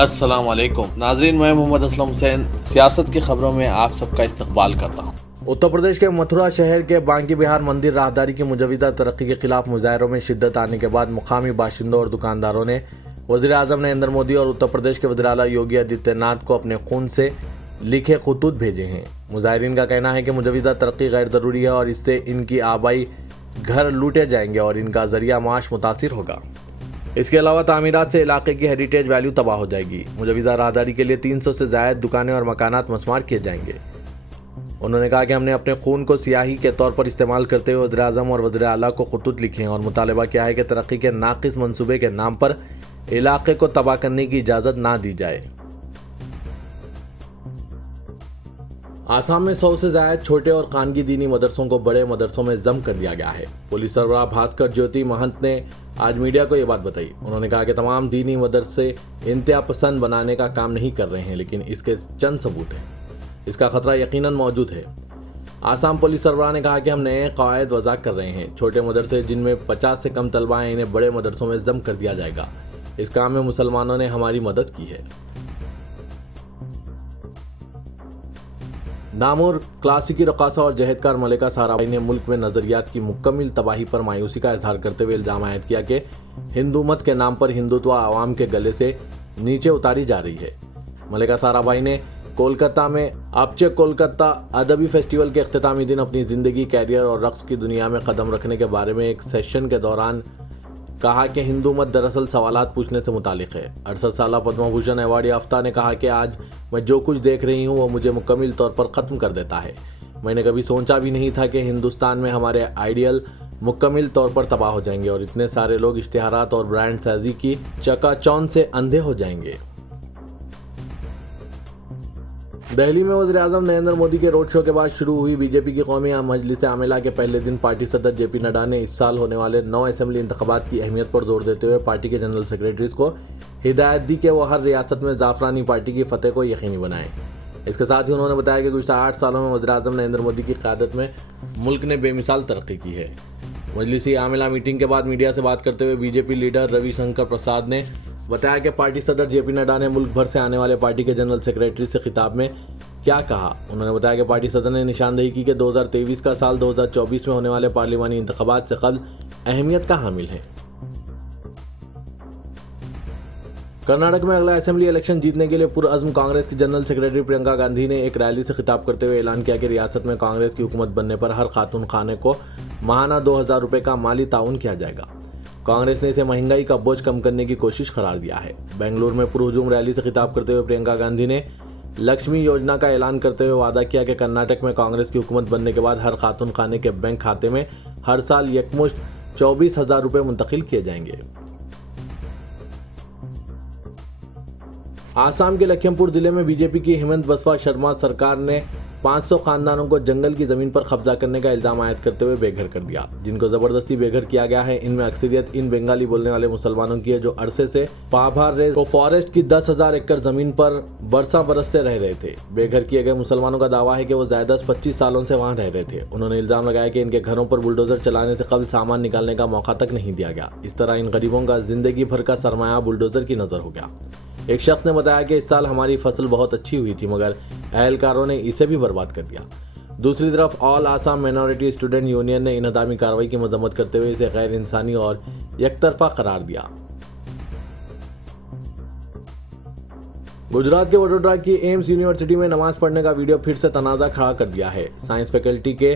السلام علیکم ناظرین، میں محمد اسلم حسین سیاست کی خبروں میں آپ سب کا استقبال کرتا ہوں۔ اتر پردیش کے متھرا شہر کے بانکی بہار مندر راہداری کی مجوزہ ترقی کے خلاف مظاہروں میں شدت آنے کے بعد مقامی باشندوں اور دکانداروں نے وزیر اعظم نریندر مودی اور اتر پردیش کے وزیر اعلیٰ یوگی آدتیہ ناتھ کو اپنے خون سے لکھے خطوط بھیجے ہیں۔ مظاہرین کا کہنا ہے کہ مجوزہ ترقی غیر ضروری ہے اور اس سے ان کی آبائی گھر لوٹے جائیں گے اور ان کا ذریعہ معاش متاثر ہوگا۔ اس کے علاوہ تعمیرات سے علاقے کی ہیریٹیج ویلیو تباہ ہو جائے گی۔ مجوزہ راہداری کے لیے 300 سے زائد دکانیں اور مکانات مسمار کیے جائیں گے۔ انہوں نے کہا کہ ہم نے اپنے خون کو سیاہی کے طور پر استعمال کرتے ہوئے وزیر اعظم اور وزیر اعلیٰ کو خطوط لکھے ہیں اور مطالبہ کیا ہے کہ ترقی کے ناقص منصوبے کے نام پر علاقے کو تباہ کرنے کی اجازت نہ دی جائے۔ آسام میں 100 سے زائد چھوٹے اور خانگی دینی مدرسوں کو بڑے مدرسوں میں ضم کر دیا گیا ہے۔ پولیس سربراہ بھاسکر جیوتی مہنت نے آج میڈیا کو یہ بات بتائی۔ انہوں نے کہا کہ تمام دینی مدرسے انتہا پسند بنانے کا کام نہیں کر رہے ہیں، لیکن اس کے چند ثبوت ہیں۔ اس کا خطرہ یقیناً موجود ہے۔ آسام پولیس سربراہ نے کہا کہ ہم نئے قواعد وضع کر رہے ہیں۔ چھوٹے مدرسے جن میں 50 سے کم طلبہ ہیں، انہیں بڑے مدرسوں میں ضم کر دیا جائے گا۔ اس کام میں مسلمانوں نے ہماری مدد کی ہے۔ نامور کلاسیکی رقاصہ اور جہدکار ملیکا سارابھائی نے ملک میں نظریات کی مکمل تباہی پر مایوسی کا اظہار کرتے ہوئے الزام عائد کیا کہ ہندو مت کے نام پر ہندوتوا عوام کے گلے سے نیچے اتاری جا رہی ہے۔ ملیکا سارابھائی نے کولکتہ میں اپچے کولکتہ ادبی فیسٹیول کے اختتامی دن اپنی زندگی، کیریئر اور رقص کی دنیا میں قدم رکھنے کے بارے میں ایک سیشن کے دوران کہا کہ ہندو مت دراصل سوالات پوچھنے سے متعلق ہے۔ 68 سالہ پدم بھوشن ایوارڈ یافتہ نے کہا کہ آج میں جو کچھ دیکھ رہی ہوں وہ مجھے مکمل طور پر ختم کر دیتا ہے۔ میں نے کبھی سوچا بھی نہیں تھا کہ ہندوستان میں ہمارے آئیڈیل مکمل طور پر تباہ ہو جائیں گے اور اتنے سارے لوگ اشتہارات اور برانڈ سازی کی چکا چوند سے اندھے ہو جائیں گے۔ دہلی میں وزیر اعظم نریندر مودی کے روڈ شو کے بعد شروع ہوئی بی جے پی کی قومی مجلس عاملہ کے پہلے دن پارٹی صدر جے پی نڈا نے اس سال ہونے والے 9 اسمبلی انتخابات کی اہمیت پر زور دیتے ہوئے پارٹی کے جنرل سیکریٹریز کو ہدایت دی کہ وہ ہر ریاست میں زعفرانی پارٹی کی فتح کو یقینی بنائیں۔ اس کے ساتھ ہی انہوں نے بتایا کہ گزشتہ 8 سالوں میں وزیر اعظم نریندر مودی کی قیادت میں ملک نے بے مثال ترقی کی ہے۔ مجلسی عاملہ میٹنگ کے بعد میڈیا سے بات کرتے ہوئے B J P leader Ravi Shankar Prasad نے بتایا کہ پارٹی صدر جے پی نڈا نے ملک بھر سے آنے والے پارٹی کے جنرل سیکریٹری سے خطاب میں کیا کہا۔ انہوں نے بتایا کہ پارٹی صدر نے نشاندہی کی کہ 2023 کا سال 2024 میں ہونے والے پارلیمانی انتخابات سے قبل اہمیت کا حامل ہے۔ کرناٹک میں اگلا اسمبلی الیکشن جیتنے کے لیے پرعزم کانگریس کی جنرل سیکریٹری پرینکا گاندھی نے ایک ریلی سے خطاب کرتے ہوئے اعلان کیا کہ ریاست میں کانگریس کی حکومت بننے پر ہر خاتون خانے کو ماہانہ 2000 روپے کا مالی تعاون کیا جائے گا۔ کانگریس نے اسے مہنگائی کا بوجھ کم کرنے کی کوشش قرار دیا ہے۔ بنگلور میں پرہجوم ریلی سے خطاب کرتے ہوئے پرینکا گاندھی نے لکشمی یوجنا کا اعلان کرتے ہوئے وعدہ کیا کہ کرناٹک میں کانگریس کی حکومت بننے کے بعد ہر خاتون خانے کے بینک کھاتے میں ہر سال یکمشت 24,000 روپے منتقل کیے جائیں گے۔ آسام کے لکھیم پور ضلع میں بی جے پی کی ہیمنت بسوا شرما سرکار نے 500 خاندانوں کو جنگل کی زمین پر قبضہ کرنے کا الزام عائد کرتے ہوئے بے گھر کر دیا۔ جن کو زبردستی بے گھر کیا گیا ہے، ان میں اکثریت ان بنگالی بولنے والے مسلمانوں کی ہے جو عرصے سے پابھار ریز فارسٹ کی 10,000 ایکڑ زمین پر برساں برس سے رہ رہے تھے۔ بے گھر کیے گئے مسلمانوں کا دعویٰ ہے کہ وہ زائدہ 25 سالوں سے وہاں رہ رہے تھے۔ انہوں نے الزام لگایا کہ ان کے گھروں پر بلڈوزر چلانے سے قبل سامان نکالنے کا موقع تک نہیں دیا گیا۔ اس طرح ان غریبوں کا زندگی بھر کا سرمایہ بلڈوزر کی نظر ہو گیا۔ ایک شخص نے بتایا کہ اس سال ہماری فصل بہت اچھی ہوئی تھی مگر اہلکاروں نے اسے بھی برباد کر دیا۔ دوسری طرف آل آسام مائنورٹی اسٹوڈنٹ یونین نے انہدامی کارروائی کی مذمت کرتے ہوئے اسے غیر انسانی اور یک طرفہ قرار دیا۔ گجرات کے وڈودرا کی ایمس یونیورسٹی میں نماز پڑھنے کا ویڈیو پھر سے تنازع کھڑا کر دیا ہے۔ سائنس فیکلٹی کے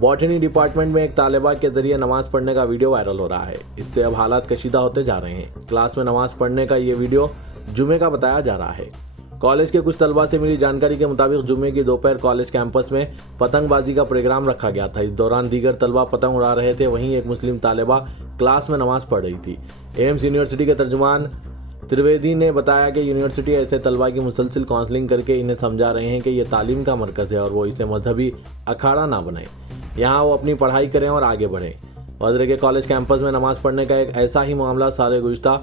باٹنی ڈپارٹمنٹ میں ایک طالبہ کے ذریعے نماز پڑھنے کا ویڈیو وائرل ہو رہا ہے۔ اس سے اب حالات کشیدہ ہوتے جا رہے ہیں۔ کلاس میں نماز پڑھنے کا یہ ویڈیو جمعے کا بتایا جا رہا ہے۔ کالج کے کچھ طلبہ سے ملی جانکاری کے مطابق جمعے کی دوپہر کالج کیمپس میں پتنگ بازی کا پروگرام رکھا گیا تھا۔ اس دوران دیگر طلبہ پتنگ اڑا رہے تھے، وہیں ایک مسلم طالبہ کلاس میں نماز پڑھ رہی تھی۔ ایمس یونیورسٹی کے ترجمان ترویدی نے بتایا کہ یونیورسٹی ایسے طلبہ کی مسلسل کاؤنسلنگ کر کے انہیں سمجھا رہے ہیں کہ یہ تعلیم کا مرکز ہے اور وہ اسے مذہبی اکھاڑا نہ بنائیں، یہاں وہ اپنی پڑھائی کریں اور آگے بڑھیں۔ وزیر کے کالج کیمپس میں نماز پڑھنے کا ایک ایسا ہی معاملہ سال گزشتہ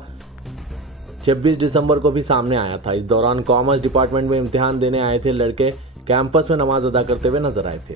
26 دسمبر کو بھی سامنے آیا تھا۔ اس دوران کامرس ڈپارٹمنٹ میں امتحان دینے آئے تھے لڑکے کیمپس میں نماز ادا کرتے ہوئے نظر آئے تھے۔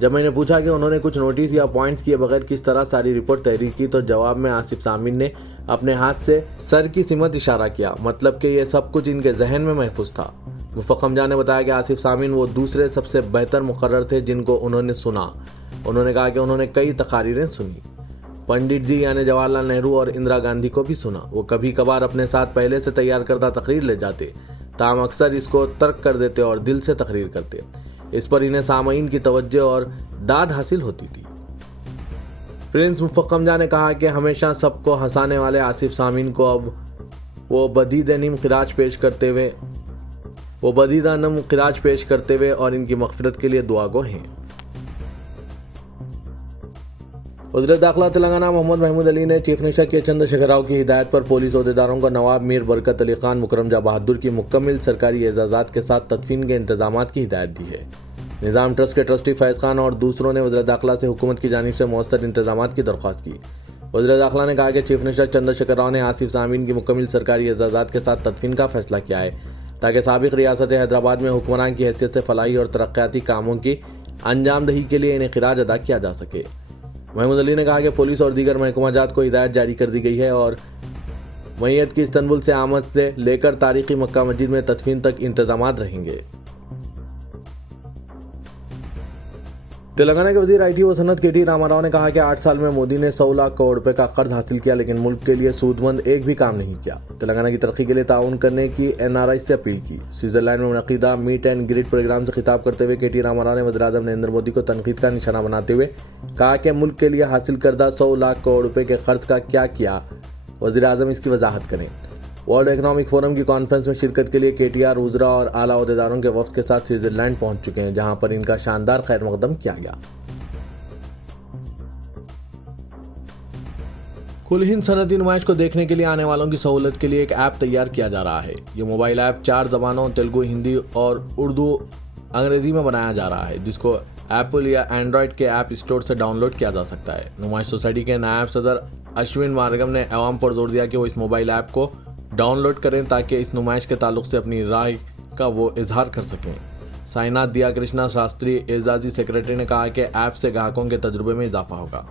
جب میں نے پوچھا کہ انہوں نے کچھ نوٹس یا پوائنٹس کیے بغیر کس طرح ساری رپورٹ تحریر کی تو جواب میں آصف سامین نے اپنے ہاتھ سے سر کی سمت اشارہ کیا، مطلب کہ یہ سب کچھ ان کے ذہن میں محفوظ تھا۔ مفخم جان نے بتایا کہ آصف سامین وہ دوسرے سب سے بہتر مقرر تھے جن کو انہوں نے سنا۔ انہوں نے کہا کہ انہوں نے کئی تقاریریں سنی، پنڈت جی یعنی جواہر لال نہرو اور اندرا گاندھی کو بھی سنا۔ وہ کبھی کبھار اپنے ساتھ پہلے سے تیار کردہ تقریر لے جاتے، تاہم اکثر اس کو ترک کر دیتے اور دل سے تقریر کرتے۔ اس پر انہیں سامعین کی توجہ اور داد حاصل ہوتی تھی۔ پرنس مفخم جان نے کہا کہ ہمیشہ سب کو ہنسانے والے آصف سامین کو اب وہ بدیدہ نم خراج پیش کرتے ہوئے اور ان کی مغفرت کے لیے دعا گو ہیں۔ وزیر داخلہ تلنگانہ محمد محمود علی نے چیف منسٹر کے چندر شیکھر راؤ کی ہدایت پر پولیس عہدیداروں کو نواب میر برکت علی خان مکرم جاں بہادر کی مکمل سرکاری اعزازات کے ساتھ تدفین کے انتظامات کی ہدایت دی ہے۔ نظام ٹرسٹ کے ٹرسٹی فیض خان اور دوسروں نے وزیر داخلہ سے حکومت کی جانب سے مؤثر انتظامات کی درخواست کی۔ وزیر داخلہ نے کہا کہ چیف منسٹر چندر شیکھر راؤ نے آصف سامین کی مکمل سرکاری اعزازات کے ساتھ تدفین کا فیصلہ کیا ہے تاکہ سابق ریاست حیدرآباد میں حکمران کی حیثیت سے فلاحی اور ترقیاتی کاموں کی انجام دہی کے لیے انہیں خراج ادا کیا جا سکے۔ محمود علی نے کہا کہ پولیس اور دیگر محکمہ جات کو ہدایت جاری کر دی گئی ہے اور میت کی استنبول سے آمد سے لے کر تاریخی مکہ مسجد میں تدفین تک انتظامات رہیں گے۔ تلنگانہ کے وزیر آئی ٹی و صنعت کے ٹی راما راؤ نے کہا کہ 8 سال میں مودی نے 100 لاکھ کروڑ روپے کا قرض حاصل کیا لیکن ملک کے لیے سود مند ایک بھی کام نہیں کیا۔ تلنگانہ کی ترقی کے لیے تعاون کرنے کی NRI سے اپیل کی۔ سوئٹزرلینڈ میں منعقدہ میٹ اینڈ گریٹ پروگرام سے خطاب کرتے ہوئے کے ٹی راما راؤ نے وزیر اعظم نریندر مودی کو تنقید کا نشانہ بناتے ہوئے کہا کہ ملک کے لیے حاصل کردہ 100 لاکھ کروڑ روپے کے قرض کا کیا وزیر اعظم اس کی وضاحت کریں۔ ورلڈ اکنامک فورم کی کانفرنس میں شرکت کے لیے KTR وزراء اور اعلیٰ عہدیداروں کے وفد کے ساتھ سوئٹزرلینڈ پہنچ چکے ہیں جہاں پر ان کا شاندار خیر مقدم کیا گیا۔ کل ہند صنعتی نمائش کو دیکھنے کے لیے آنے والوں کی سہولت کے لیے ایک ایپ تیار کیا جا رہا ہے۔ یہ موبائل ایپ 4 زبانوں تیلگو، ہندی اور اردو انگریزی میں بنایا جا رہا ہے جس کو ایپل یا اینڈرائڈ کے ایپ اسٹور سے ڈاؤن لوڈ کیا جا سکتا ہے۔ نمائش سوسائٹی کے نائب صدر اشون مارگم نے عوام پر زور دیا کہ وہ اس موبائل ایپ کو ڈاؤن لوڈ کریں تاکہ اس نمائش کے تعلق سے اپنی رائے کا وہ اظہار کر سکیں۔ سائناتھ دیا کرشنا شاستری اعزازی سیکرٹری نے کہا کہ ایپ سے گاہکوں کے تجربے میں اضافہ ہوگا۔